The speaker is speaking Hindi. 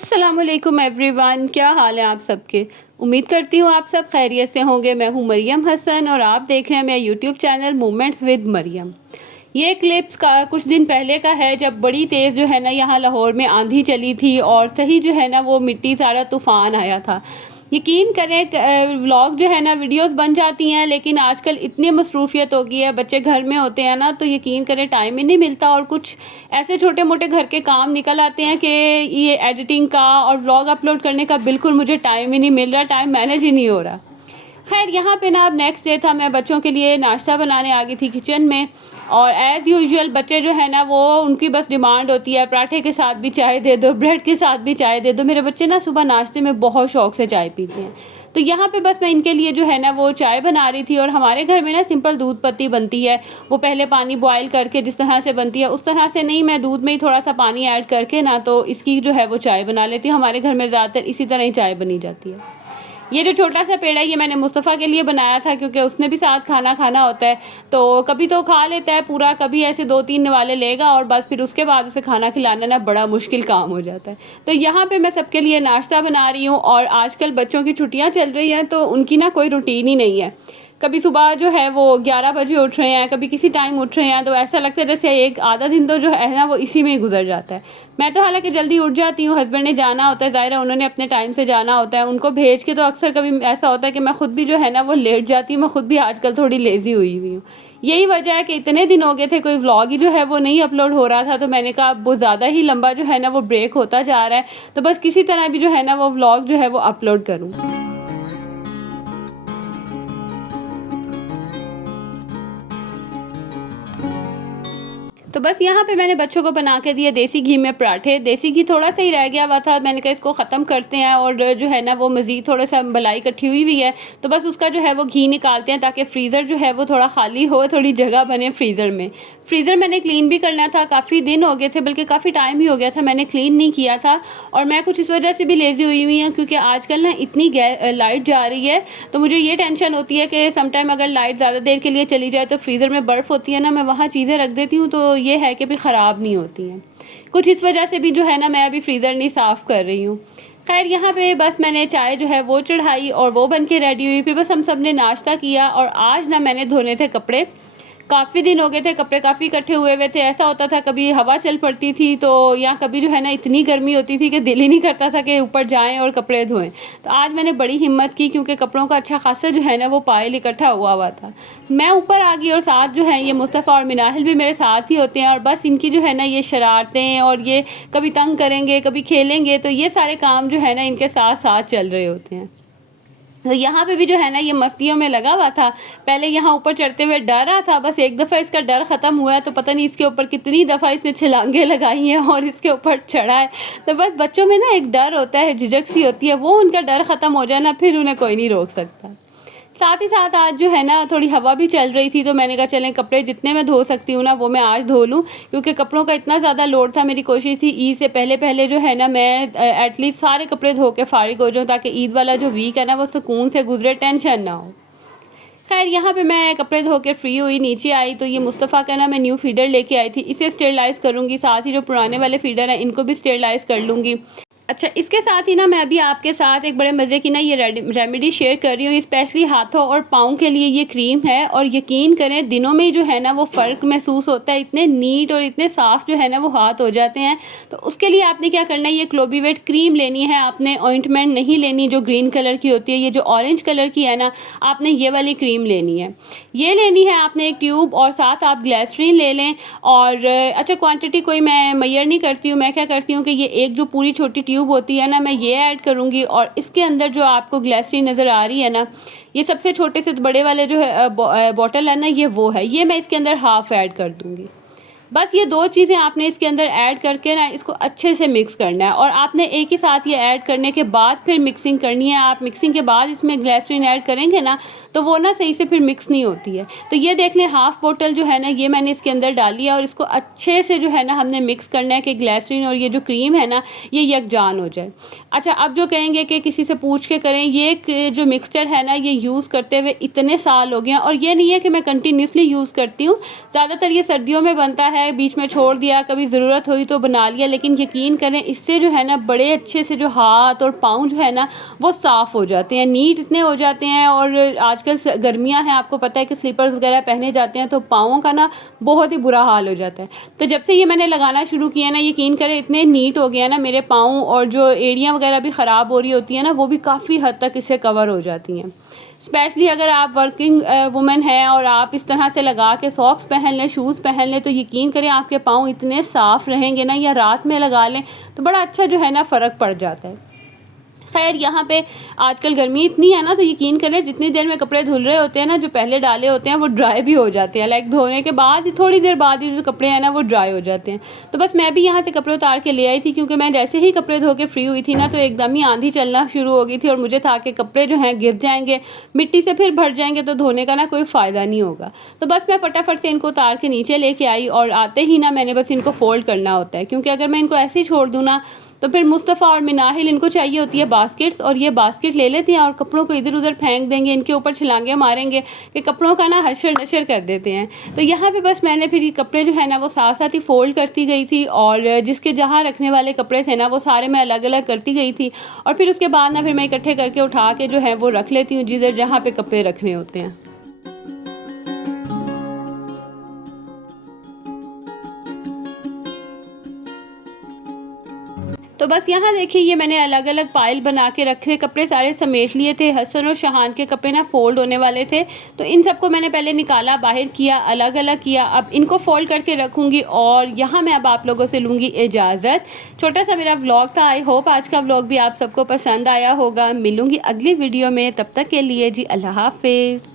अस्सलामुअलैकुम एवरीवन, क्या हाल है आप सबके। उम्मीद करती हूँ आप सब खैरियत से होंगे। मैं हूँ मरियम हसन और आप देख रहे हैं मेरा YouTube channel moments with Mariam. ये क्लिप्स का कुछ दिन पहले का है, जब बड़ी तेज़ जो है ना यहाँ लाहौर में आंधी चली थी और सही जो है ना वो मिट्टी सारा तूफ़ान आया था। यकीन करें व्लॉग जो है ना वीडियोस बन जाती हैं, लेकिन आजकल इतनी मसरूफियत हो गई है, बच्चे घर में होते हैं ना, तो यकीन करें टाइम ही नहीं मिलता और कुछ ऐसे छोटे मोटे घर के काम निकल आते हैं कि ये एडिटिंग का और व्लॉग अपलोड करने का बिल्कुल मुझे टाइम ही नहीं मिल रहा, टाइम मैनेज ही नहीं हो रहा। खैर यहाँ पे ना अब नेक्स्ट डे था, मैं बच्चों के लिए नाश्ता बनाने आ गई थी किचन में। और एज़ यूजुअल बच्चे जो है ना वो उनकी बस डिमांड होती है पराठे के साथ भी चाय दे दो, ब्रेड के साथ भी चाय दे दो। मेरे बच्चे ना सुबह नाश्ते में बहुत शौक़ से चाय पीते हैं, तो यहाँ पे बस मैं इनके लिए जो है ना वो चाय बना रही थी। और हमारे घर में ना सिंपल दूध पत्ती बनती है, वो पहले पानी बॉयल करके जिस तरह से बनती है उस तरह से नहीं, मैं दूध में ही थोड़ा सा पानी ऐड करके ना तो इसकी जो है वो चाय बना लेती हूँ। हमारे घर में ज़्यादातर इसी तरह ही चाय बनी जाती है। ये जो छोटा सा पेड़ा है ये मैंने मुस्तफ़ा के लिए बनाया था, क्योंकि उसने भी साथ खाना खाना होता है, तो कभी तो खा लेता है पूरा, कभी ऐसे 2-3 निवाले लेगा और बस फिर उसके बाद उसे खाना खिलाना ना बड़ा मुश्किल काम हो जाता है। तो यहाँ पे मैं सबके लिए नाश्ता बना रही हूँ। और आजकल बच्चों की छुट्टियाँ चल रही हैं तो उनकी ना कोई रूटीन ही नहीं है। कभी सुबह जो है वो 11 बजे उठ रहे हैं, कभी किसी टाइम उठ रहे हैं, तो ऐसा लगता है जैसे एक आधा दिन तो जो है ना वो इसी में ही गुजर जाता है। मैं तो हालांकि जल्दी उठ जाती हूँ, हस्बैंड ने जाना होता है, ज़ाहिर है उन्होंने अपने टाइम से जाना होता है, उनको भेज के तो अक्सर कभी ऐसा होता है कि मैं खुद भी जो है ना वो लेट जाती हूँ। मैं खुद भी आजकल थोड़ी लेज़ी हुई हुई हूँ। यही वजह है कि इतने दिन हो गए थे कोई व्लॉग ही जो है वो नहीं अपलोड हो रहा था, तो मैंने कहा अब वो ज़्यादा ही लंबा जो है ना वो ब्रेक होता जा रहा है, तो बस किसी तरह भी जो है ना वो व्लॉग जो है वो अपलोड करूँ। तो बस यहाँ पे मैंने बच्चों को बना के दिए देसी घी में पराठे। देसी घी थोड़ा सा ही रह गया हुआ था, मैंने कहा इसको ख़त्म करते हैं और जो है ना वो मज़ीद थोड़ा सा मलाई इकट्ठी हुई है, तो बस उसका जो है वो घी निकालते हैं ताकि फ्रीज़र जो है वो थोड़ा खाली हो, थोड़ी जगह बने फ्रीज़र में। फ्रीज़र मैंने क्लीन भी करना था, काफ़ी दिन हो गए थे, बल्कि काफ़ी टाइम ही हो गया था मैंने क्लीन नहीं किया था। और मैं कुछ इस वजह से भी लेज़ी हुई हूँ क्योंकि आजकल ना इतनी लाइट जा रही है, तो मुझे ये टेंशन होती है कि समटाइम अगर लाइट ज़्यादा देर के लिए चली जाए तो फ्रीज़र में बर्फ़ होती है ना, मैं वहाँ चीज़ें रख देती हूँ तो ये है कि फिर ख़राब नहीं होती हैं। कुछ इस वजह से भी जो है ना मैं अभी फ्रीज़र नहीं साफ़ कर रही हूँ। खैर यहाँ पे बस मैंने चाय जो है वो चढ़ाई और वो बन के रेडी हुई, फिर बस हम सब ने नाश्ता किया। और आज ना मैंने धोने थे कपड़े, काफ़ी दिन हो गए थे, कपड़े काफ़ी इकट्ठे हुए हुए थे। ऐसा होता था कभी हवा चल पड़ती थी तो या कभी जो है ना इतनी गर्मी होती थी कि दिल ही नहीं करता था कि ऊपर जाएं और कपड़े धोएं। तो आज मैंने बड़ी हिम्मत की क्योंकि कपड़ों का अच्छा खासा जो है ना वो पायल इकट्ठा हुआ था। मैं ऊपर आ गई और साथ जो है ये मुस्तफ़ा और मिनाहिल भी मेरे साथ ही होते हैं, और बस इनकी जो है ना ये शरारतें और ये कभी तंग करेंगे कभी खेलेंगे, तो ये सारे काम जो है ना इनके साथ साथ चल रहे होते हैं। तो यहाँ पे भी जो है ना ये मस्तियों में लगा हुआ था। पहले यहाँ ऊपर चढ़ते हुए डर रहा था, बस एक दफ़ा इसका डर ख़त्म हुआ है तो पता नहीं इसके ऊपर कितनी दफ़ा इसने छलांगे लगाई हैं और इसके ऊपर चढ़ा है। तो बस बच्चों में ना एक डर होता है, झिझक सी होती है, वो उनका डर ख़त्म हो जाए ना फिर उन्हें कोई नहीं रोक सकता। साथ ही साथ आज जो है ना थोड़ी हवा भी चल रही थी, तो मैंने कहा चलें कपड़े जितने मैं धो सकती हूँ ना वो मैं आज धो लूँ, क्योंकि कपड़ों का इतना ज़्यादा लोड था। मेरी कोशिश थी ईद से पहले पहले जो है ना मैं एटलीस्ट सारे कपड़े धो के फ़ारिग हो जाऊँ, ताकि ईद वाला जो वीक है ना वो सुकून से गुजरे, टेंशन ना हो। खैर यहाँ पे मैं कपड़े धो के फ्री हुई, नीचे आई तो ये मुस्तफ़ा का ना मैं न्यू फीडर लेके आई थी, इसे स्टेरलाइज़ करूँगी, साथ ही जो पुराने वाले फीडर हैं इनको भी स्टेरलाइज़ कर लूँगी। अच्छा, इसके साथ ही ना मैं अभी आपके साथ एक बड़े मज़े की ना ये रेमेडी शेयर कर रही हूँ। स्पेशली हाथों और पाँव के लिए ये क्रीम है, और यकीन करें दिनों में जो है ना वो फ़र्क महसूस होता है, इतने नीट और इतने साफ़ जो है ना वो हाथ हो जाते हैं। तो उसके लिए आपने क्या करना है, ये क्लोबीवेट क्रीम लेनी है आपने, ऑइंटमेंट नहीं लेनी जो ग्रीन कलर की होती है, ये जो ऑरेंज कलर की है ना आपने ये वाली क्रीम लेनी है। ये लेनी है आपने एक ट्यूब, और साथ आप ग्लिसरीन ले लें। और अच्छा, क्वांटिटी कोई मैं मेजर नहीं करती हूँ, मैं क्या करती हूँ कि ये एक जो पूरी छोटी ट्यूब होती है ना मैं ये ऐड करूँगी, और इसके अंदर जो आपको ग्लिसरीन नज़र आ रही है ना, ये सबसे छोटे से बड़े वाले जो है बॉटल है ना ये वो है, ये मैं इसके अंदर हाफ़ ऐड कर दूँगी। बस ये दो चीज़ें आपने इसके अंदर ऐड करके ना इसको अच्छे से मिक्स करना है, और आपने एक ही साथ ये ऐड करने के बाद फिर मिक्सिंग करनी है। आप मिक्सिंग के बाद इसमें ग्लिसरीन ऐड करेंगे ना तो वो ना सही से फिर मिक्स नहीं होती है। तो ये देख लें हाफ़ बोतल जो है ना ये मैंने इसके अंदर डाली है, और इसको अच्छे से जो है ना हमने मिक्स करना है कि ग्लिसरीन और ये जो क्रीम है ना ये यकजान हो जाए। अच्छा, अब जो कहेंगे कि किसी से पूछ के करें, ये जो मिक्सचर है ना ये यूज़ करते हुए इतने साल हो गए हैं, और ये नहीं है कि मैं कंटिन्यूसली यूज़ करती हूँ, ज़्यादातर ये सर्दियों में बनता है है बीच में छोड़ दिया, कभी ज़रूरत हुई तो बना लिया, लेकिन यकीन करें इससे जो है ना बड़े अच्छे से जो हाथ और पाँव जो है ना वो साफ़ हो जाते हैं, नीट इतने हो जाते हैं। और आजकल गर्मियाँ हैं, आपको पता है कि स्लीपर्स वगैरह पहने जाते हैं तो पाँवों का ना बहुत ही बुरा हाल हो जाता है। तो जब से ये मैंने लगाना शुरू किया ना, यकीन करें इतने नीट हो गया ना मेरे पाँव, और जो एड़ियाँ वगैरह भी ख़राब हो रही होती हैं ना वो भी काफ़ी हद तक इससे कवर हो जाती हैं। स्पेशली अगर आप वर्किंग वुमेन हैं और आप इस तरह से लगा के सॉक्स पहन लें, शूज़ पहन लें, तो यकीन करें आपके पाँव इतने साफ़ रहेंगे ना, या रात में लगा लें तो बड़ा अच्छा जो है ना फ़र्क पड़ जाता है। खैर यहाँ पे आजकल गर्मी इतनी है ना, तो यकीन करें जितनी देर में कपड़े धुल रहे होते हैं ना, जो पहले डाले होते हैं वो ड्राई भी हो जाते हैं, लाइक धोने के बाद ही थोड़ी देर बाद ही जो कपड़े हैं ना वो ड्राई हो जाते हैं। तो बस मैं भी यहाँ से कपड़े उतार के ले आई थी, क्योंकि मैं जैसे ही कपड़े धो के फ्री हुई थी ना तो एकदम ही आंधी चलना शुरू हो गई थी, और मुझे था कि कपड़े जो हैं गिर जाएंगे, मिट्टी से फिर भर जाएंगे, तो धोने का ना कोई फ़ायदा नहीं होगा। तो बस मैं फटाफट से इनको उतार के नीचे लेके आई, और आते ही ना मैंने बस इनको फ़ोल्ड करना होता है, क्योंकि अगर मैं इनको ऐसे ही छोड़ दूँ ना तो फिर मुस्तफ़ा और मिनाहिल इनको चाहिए होती है बास्केट्स, और ये बास्केट ले लेते हैं और कपड़ों को इधर उधर फेंक देंगे, इनके ऊपर छलांगे मारेंगे कि कपड़ों का ना हशर नशर कर देते हैं। तो यहाँ पे बस मैंने फिर ये कपड़े जो है ना वो साथ साथ ही फ़ोल्ड करती गई थी, और जिसके जहाँ रखने वाले कपड़े थे ना वो सारे मैं अलग अलग करती गई थी, और फिर उसके बाद ना फिर मैं इकट्ठे करके उठा के जो है वो रख लेती हूँ जिधर जहाँ पे कपड़े रखने होते हैं। तो बस यहाँ देखिए ये मैंने अलग अलग पाइल बना के रखे, कपड़े सारे समेट लिए थे। हसन और शहान के कपड़े ना फ़ोल्ड होने वाले थे, तो इन सबको मैंने पहले निकाला, बाहर किया, अलग अलग किया। अब इनको फ़ोल्ड करके रखूँगी, और यहाँ मैं अब आप लोगों से लूँगी इजाज़त। छोटा सा मेरा व्लॉग था, आई होप आज का व्लॉग भी आप सबको पसंद आया होगा। मिलूँगी अगली वीडियो में, तब तक के लिए जी अल्लाह हाफ़िज़।